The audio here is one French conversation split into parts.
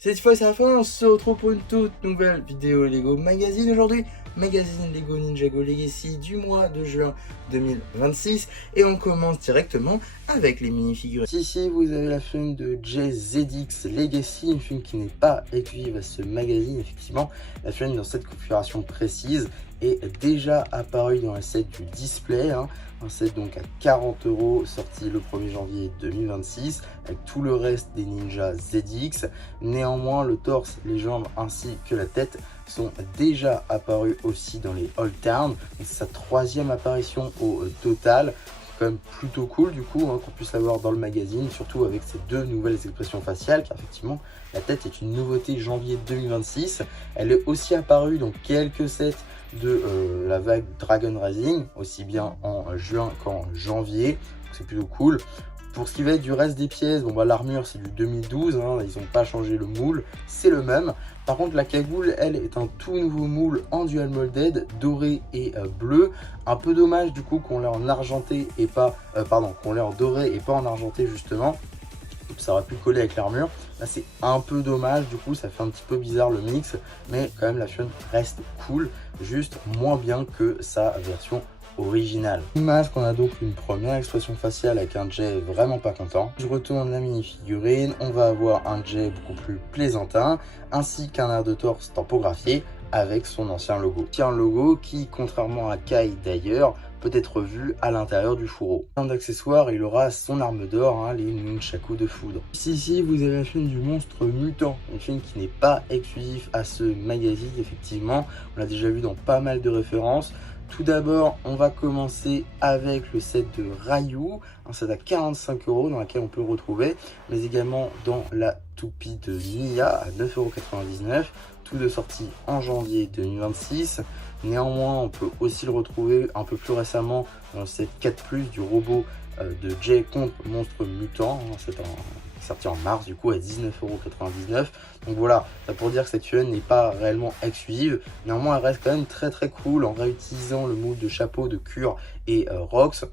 Cette fois c'est la fin, on se retrouve pour une toute nouvelle vidéo Lego Magazine aujourd'hui. Magazine Lego Ninjago Legacy du mois de juin 2026. Et on commence directement avec les minifigures. Ici vous avez la figurine de Jay ZX Legacy, une figurine qui n'est pas exclusive à ce magazine. Effectivement, la figurine dans cette configuration précise est déjà apparue dans le set du display. Un set donc à 40 €, sorti le 1er janvier 2026, avec tout le reste des Ninja ZX. Néanmoins, le torse, les jambes ainsi que la tête sont déjà apparus aussi dans les Old Town. C'est sa troisième apparition au total. C'est quand même plutôt cool du coup qu'on puisse l'avoir dans le magazine, surtout avec ces deux nouvelles expressions faciales, car effectivement la tête est une nouveauté janvier 2026. Elle est aussi apparue dans quelques sets de la vague Dragon Rising, aussi bien en juin qu'en janvier, c'est plutôt cool. Pour ce qui va être du reste des pièces, bon bah l'armure c'est du 2012, ils n'ont pas changé le moule, c'est le même. Par contre la cagoule, elle, est un tout nouveau moule en dual molded, doré et bleu. Un peu dommage du coup qu'on l'ait en argenté et pas, qu'on l'ait en doré et pas en argenté justement. Ça aurait pu coller avec l'armure. Là c'est un peu dommage, du coup ça fait un petit peu bizarre le mix, mais quand même la figurine reste cool, juste moins bien que sa version originale. Image qu'on a donc une première expression faciale avec un Jay vraiment pas content. Je retourne la mini figurine, on va avoir un Jay beaucoup plus plaisantin, ainsi qu'un air de torse tampographié avec son ancien logo. C'est un logo qui, contrairement à Kai d'ailleurs, peut être vu à l'intérieur du fourreau. En d'accessoires, il aura son arme d'or, les Nunchaku de foudre. Ici, vous avez la chaîne du monstre mutant, une chaîne qui n'est pas exclusive à ce magazine, effectivement. On l'a déjà vu dans pas mal de références. Tout d'abord, on va commencer avec le set de Ryu, un set à 45 € dans lequel on peut le retrouver, mais également dans la toupie de Nia à 9,99 €, tout de sortie en janvier 2026. Néanmoins, on peut aussi le retrouver un peu plus récemment dans le set 4+, du robot de Jay contre Monstre Mutant, c'est sorti en mars du coup à 19,99 €. Donc voilà, ça pour dire que cette figurine n'est pas réellement exclusive. Néanmoins, elle reste quand même très cool en réutilisant le moule de chapeau de Cure et Rox,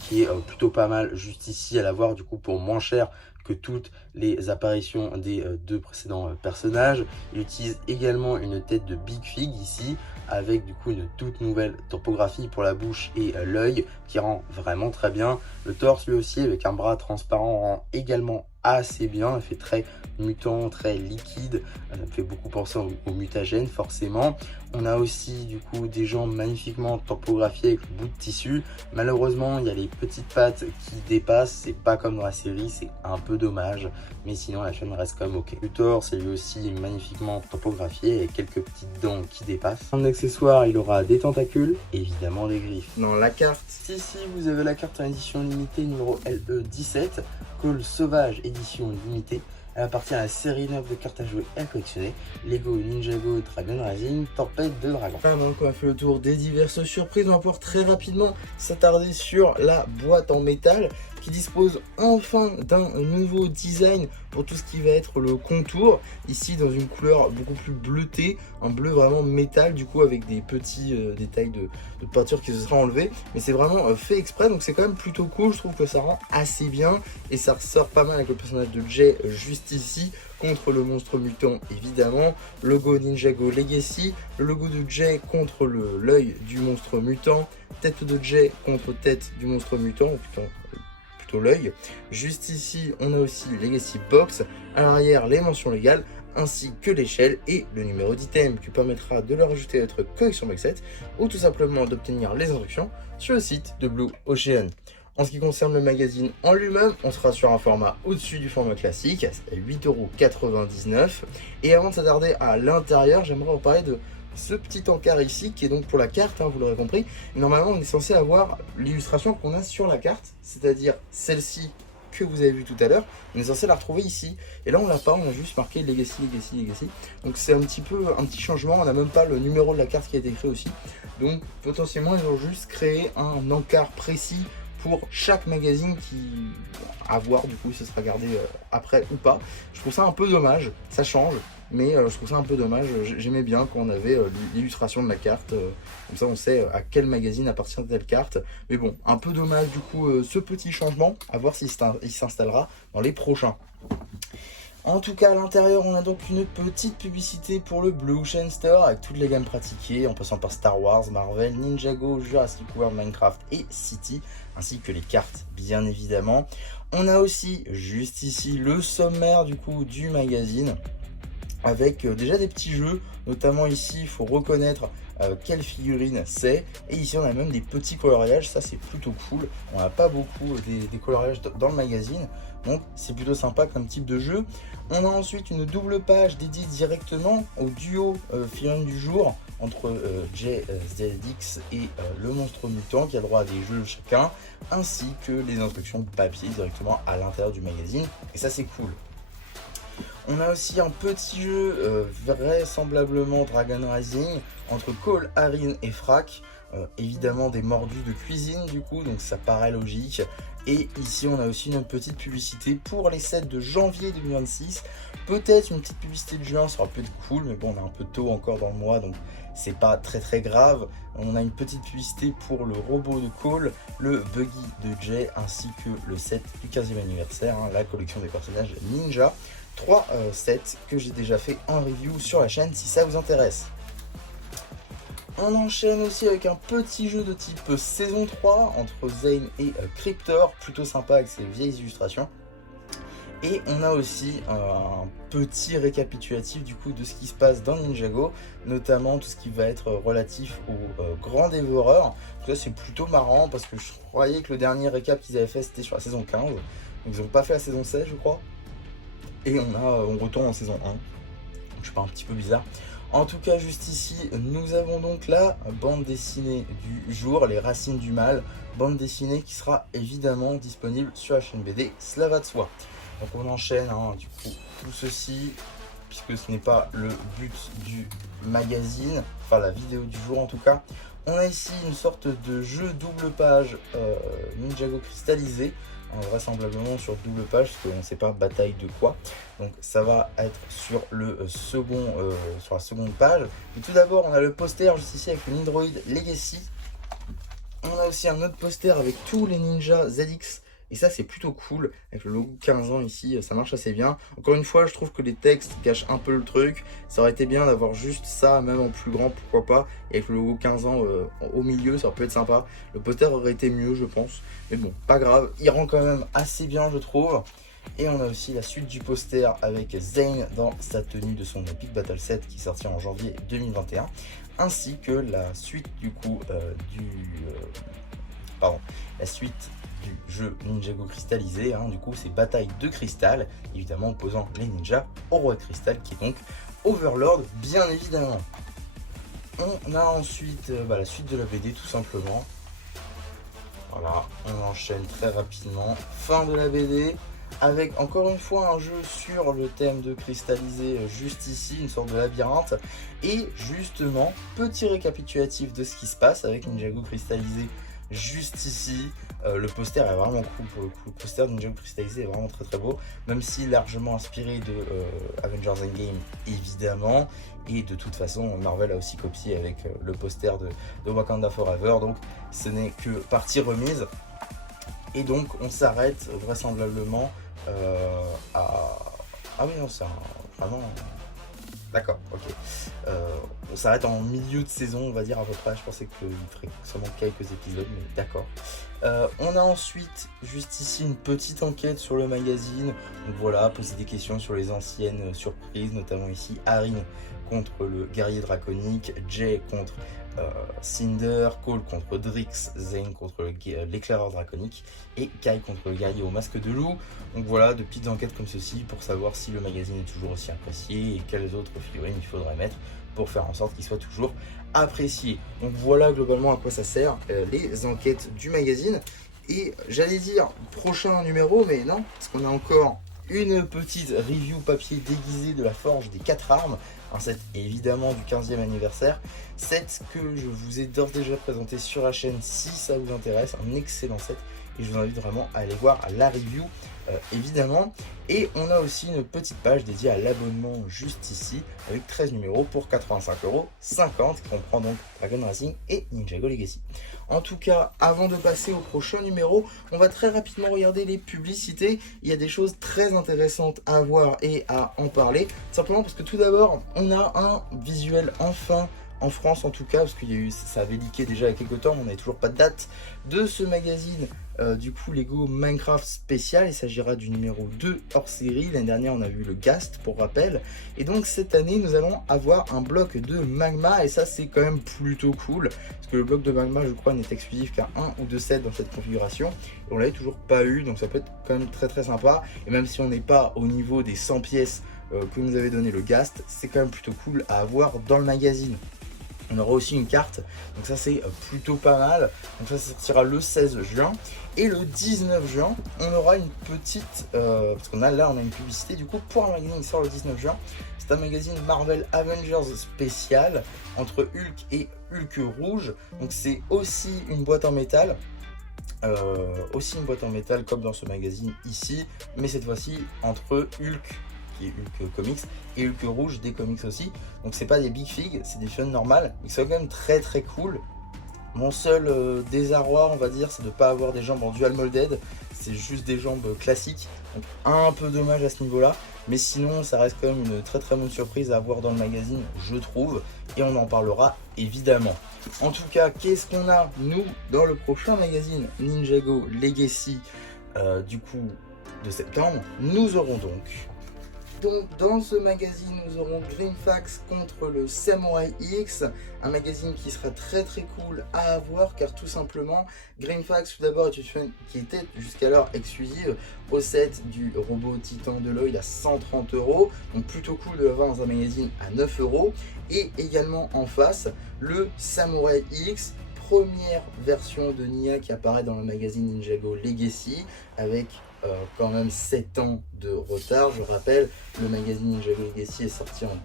qui est plutôt pas mal juste ici à l'avoir du coup pour moins cher que toutes les apparitions des deux précédents personnages. Il utilise également une tête de Big Fig ici, avec du coup une toute nouvelle topographie pour la bouche et l'œil qui rend vraiment très bien. Le torse lui aussi avec un bras transparent rend également assez bien, elle fait très mutant, très liquide, ça me fait beaucoup penser au mutagène forcément. On a aussi du coup des jambes magnifiquement topographiées avec le bout de tissu. Malheureusement il y a les petites pattes qui dépassent, c'est pas comme dans la série, c'est un peu dommage, mais sinon la chaîne reste quand même ok. Le torse est lui aussi magnifiquement topographié avec quelques petites dents qui dépassent. En accessoire il aura des tentacules, évidemment des griffes. Dans la carte, ici vous avez la carte en édition limitée numéro LE17, Call Sauvage édition limitée. Elle appartient à la série 9 de cartes à jouer et à collectionner, Lego Ninjago Dragon Rising Tempête de Dragon. Maintenant qu'on a fait le tour des diverses surprises, on va pouvoir très rapidement s'attarder sur la boîte en métal qui dispose enfin d'un nouveau design pour tout ce qui va être le contour, ici dans une couleur beaucoup plus bleutée, un bleu vraiment métal du coup avec des petits détails de peinture qui se sera enlevé, mais c'est vraiment fait exprès, donc c'est quand même plutôt cool. Je trouve que ça rend assez bien et ça ressort pas mal avec le personnage de Jay juste ici contre le monstre mutant évidemment, logo Ninjago Legacy, le logo de Jay contre l'œil du monstre mutant, tête de Jay contre tête du monstre mutant, plutôt l'œil. Juste ici on a aussi Legacy Box, à l'arrière les mentions légales ainsi que l'échelle et le numéro d'item qui permettra de le rajouter à votre collection box set ou tout simplement d'obtenir les instructions sur le site de Blue Ocean. En ce qui concerne le magazine en lui-même, on sera sur un format au-dessus du format classique, à 8,99 €. Et avant de s'attarder à l'intérieur, j'aimerais vous parler de ce petit encart ici qui est donc pour la carte, vous l'aurez compris. Normalement on est censé avoir l'illustration qu'on a sur la carte, c'est-à-dire celle-ci que vous avez vue tout à l'heure, on est censé la retrouver ici. Et là on l'a pas, on a juste marqué Legacy, Legacy, Legacy. Donc c'est un petit changement, on n'a même pas le numéro de la carte qui a été écrit aussi. Donc potentiellement ils ont juste créé un encart précis pour chaque magazine qui, à voir du coup, ce sera gardé après ou pas. Je trouve ça un peu dommage, ça change, mais je trouve ça un peu dommage. J'aimais bien quand on avait l'illustration de la carte, comme ça on sait à quel magazine appartient telle carte. Mais bon, un peu dommage du coup ce petit changement, à voir s'il s'installera dans les prochains. En tout cas, à l'intérieur, on a donc une petite publicité pour le Blue Ocean Store avec toutes les gammes pratiquées, en passant par Star Wars, Marvel, Ninjago, Jurassic World, Minecraft et City, ainsi que les cartes, bien évidemment. On a aussi, juste ici, le sommaire du coup du magazine, avec déjà des petits jeux, notamment ici, il faut reconnaître quelle figurine c'est. Et ici, on a même des petits coloriages, ça c'est plutôt cool. On n'a pas beaucoup des coloriages dans le magazine, donc c'est plutôt sympa comme type de jeu. On a ensuite une double page dédiée directement au duo figurine du jour entre JZX et le monstre mutant qui a droit à des jeux chacun, ainsi que les instructions papier directement à l'intérieur du magazine. Et ça c'est cool. On a aussi un petit jeu vraisemblablement Dragon Rising entre Cole, Arin et Frac. Évidemment des mordus de cuisine du coup, donc ça paraît logique. Et ici on a aussi une petite publicité pour les sets de janvier 2026. Peut-être une petite publicité de juin, ça aura peut-être cool, mais bon on est un peu tôt encore dans le mois, donc c'est pas très grave. On a une petite publicité pour le robot de Cole, le buggy de Jay, ainsi que le set du 15e anniversaire, la collection des personnages ninja. 3 sets que j'ai déjà fait en review sur la chaîne si ça vous intéresse. On enchaîne aussi avec un petit jeu de type saison 3 entre Zane et Cryptor, plutôt sympa avec ses vieilles illustrations. Et on a aussi un petit récapitulatif du coup de ce qui se passe dans Ninjago, notamment tout ce qui va être relatif au grand dévoreur. Ça c'est plutôt marrant parce que je croyais que le dernier récap qu'ils avaient fait c'était sur la saison 15, donc ils n'ont pas fait la saison 16 je crois. Et on retourne en saison 1, donc je sais pas, un petit peu bizarre. En tout cas, juste ici, nous avons donc la bande dessinée du jour, Les Racines du Mal, bande dessinée qui sera évidemment disponible sur la chaîne BD, cela va de soi. Donc on enchaîne, du coup, tout ceci, puisque ce n'est pas le but du magazine, enfin la vidéo du jour en tout cas. On a ici une sorte de jeu double page Ninjago cristallisé, vraisemblablement sur double page, parce qu'on ne sait pas bataille de quoi. Donc ça va être sur sur la seconde page. Et tout d'abord, on a le poster juste ici avec le Nindroid Legacy. On a aussi un autre poster avec tous les ninjas ZX. Et ça c'est plutôt cool, avec le logo 15 ans ici, ça marche assez bien. Encore une fois, je trouve que les textes gâchent un peu le truc. Ça aurait été bien d'avoir juste ça, même en plus grand, pourquoi pas. Et avec le logo 15 ans au milieu, ça peut être sympa. Le poster aurait été mieux, je pense. Mais bon, pas grave, il rend quand même assez bien, je trouve. Et on a aussi la suite du poster avec Zane dans sa tenue de son Epic Battle Set qui sortira en janvier 2021. Ainsi que la suite du coup la suite du jeu Ninjago cristallisé, du coup c'est bataille de cristal, évidemment opposant les ninjas au roi de cristal qui est donc Overlord bien évidemment. On a ensuite la suite de la BD tout simplement. Voilà, on enchaîne très rapidement. Fin de la BD avec encore une fois un jeu sur le thème de cristallisé juste ici, une sorte de labyrinthe. Et justement, petit récapitulatif de ce qui se passe avec Ninjago cristallisé juste ici. Le poster est vraiment cool pour le coup. Le poster de Ninjago cristallisé est vraiment très beau, même si largement inspiré de Avengers Endgame évidemment. Et de toute façon, Marvel a aussi copié avec le poster de Wakanda Forever, donc ce n'est que partie remise. Et donc on s'arrête vraisemblablement à... Ah oui non, c'est vraiment... D'accord, ok. On s'arrête en milieu de saison, on va dire à peu près. Je pensais qu'il ferait seulement quelques épisodes, mais d'accord. On a ensuite, juste ici, une petite enquête sur le magazine. Donc voilà, poser des questions sur les anciennes surprises, notamment ici, Arin contre le guerrier draconique, Jay contre Cinder, Cole contre Drix, Zane contre l'éclaireur draconique et Kai contre le guerrier au masque de loup. Donc voilà, de petites enquêtes comme ceci pour savoir si le magazine est toujours aussi apprécié et quelles autres figurines il faudrait mettre pour faire en sorte qu'il soit toujours apprécié. Donc voilà globalement à quoi ça sert les enquêtes du magazine. Et j'allais dire prochain numéro, mais non, parce qu'on a encore une petite review papier déguisée de la forge des 4 armes, un set évidemment du 15e anniversaire, set que je vous ai d'ores déjà présenté sur la chaîne si ça vous intéresse, un excellent set et je vous invite vraiment à aller voir la review évidemment. Et on a aussi une petite page dédiée à l'abonnement juste ici avec 13 numéros pour 85,50 €, qui comprend donc Dragon Racing et Ninjago Legacy. En tout cas, avant de passer au prochain numéro, on va très rapidement regarder les publicités. Il y a des choses très intéressantes à voir et à en parler, simplement parce que tout d'abord, on a un visuel enfin en France en tout cas, parce qu'il y a eu, ça avait leaké déjà il y a quelques temps, on n'avait toujours pas de date de ce magazine, du coup Lego Minecraft spécial. Il s'agira du numéro 2 hors série. L'année dernière on a vu le Ghast pour rappel, et donc cette année nous allons avoir un bloc de magma, et ça c'est quand même plutôt cool, parce que le bloc de magma je crois n'est exclusif qu'à 1 ou 2 sets dans cette configuration, et on l'avait toujours pas eu, donc ça peut être quand même très sympa. Et même si on n'est pas au niveau des 100 pièces que nous avait donné le Ghast, c'est quand même plutôt cool à avoir dans le magazine. On aura aussi une carte, donc ça c'est plutôt pas mal. Donc ça sortira le 16 juin. Et le 19 juin, on aura une petite... parce qu'on a là, on a une publicité du coup pour un magazine qui sort le 19 juin. C'est un magazine Marvel Avengers spécial entre Hulk et Hulk rouge. Donc c'est aussi une boîte en métal. Comme dans ce magazine ici, mais cette fois-ci entre Hulk, qui est Hulk Comics, et Hulk rouge des comics aussi. Donc c'est pas des big figs, c'est des fun normales, mais qui sont quand même très cool. Mon seul désarroi, on va dire, c'est de ne pas avoir des jambes en dual molded, c'est juste des jambes classiques, donc un peu dommage à ce niveau là, mais sinon ça reste quand même une très bonne surprise à avoir dans le magazine, je trouve, et on en parlera évidemment. En tout cas, qu'est-ce qu'on a nous dans le prochain magazine Ninjago Legacy du coup de septembre? Nous aurons donc dans ce magazine, nous aurons Greenfax contre le Samurai X, un magazine qui sera très cool à avoir, car tout simplement Greenfax tout d'abord est une chaîne qui était jusqu'alors exclusive au set du robot Titan de Lloyd à 130 €, donc plutôt cool de l'avoir dans un magazine à 9 €. Et également en face le Samurai X, première version de Nia qui apparaît dans le magazine Ninjago Legacy, avec quand même 7 ans de retard. Je rappelle, le magazine Ninjago Legacy est sorti en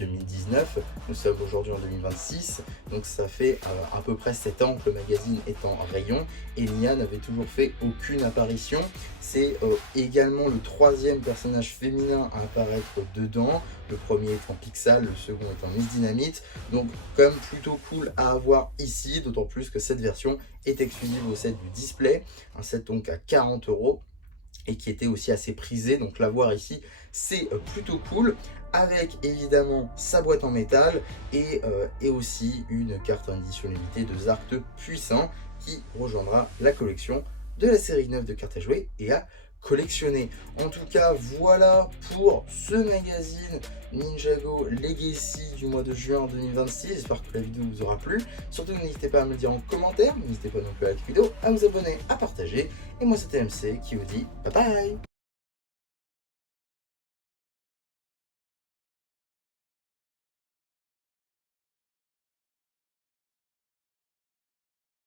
2019, nous sommes aujourd'hui en 2026, donc ça fait à peu près 7 ans que le magazine est en rayon, et Nia n'avait toujours fait aucune apparition. C'est également le 3e personnage féminin à apparaître dedans, le premier étant Pixal, le second étant Miss Dynamite, donc quand même plutôt cool à avoir ici, d'autant plus que cette version est exclusive au set du display, un set donc à 40 €, et qui était aussi assez prisé, donc l'avoir ici c'est plutôt cool, avec évidemment sa boîte en métal et aussi une carte en édition limitée de Zark puissant qui rejoindra la collection de la série 9 de cartes à jouer et à collectionner. En tout cas, voilà pour ce magazine Ninjago Legacy du mois de juin 2026. J'espère que la vidéo vous aura plu. Surtout, n'hésitez pas à me le dire en commentaire. N'hésitez pas non plus à liker la vidéo, à vous abonner, à partager. Et moi, c'était MC qui vous dit bye bye.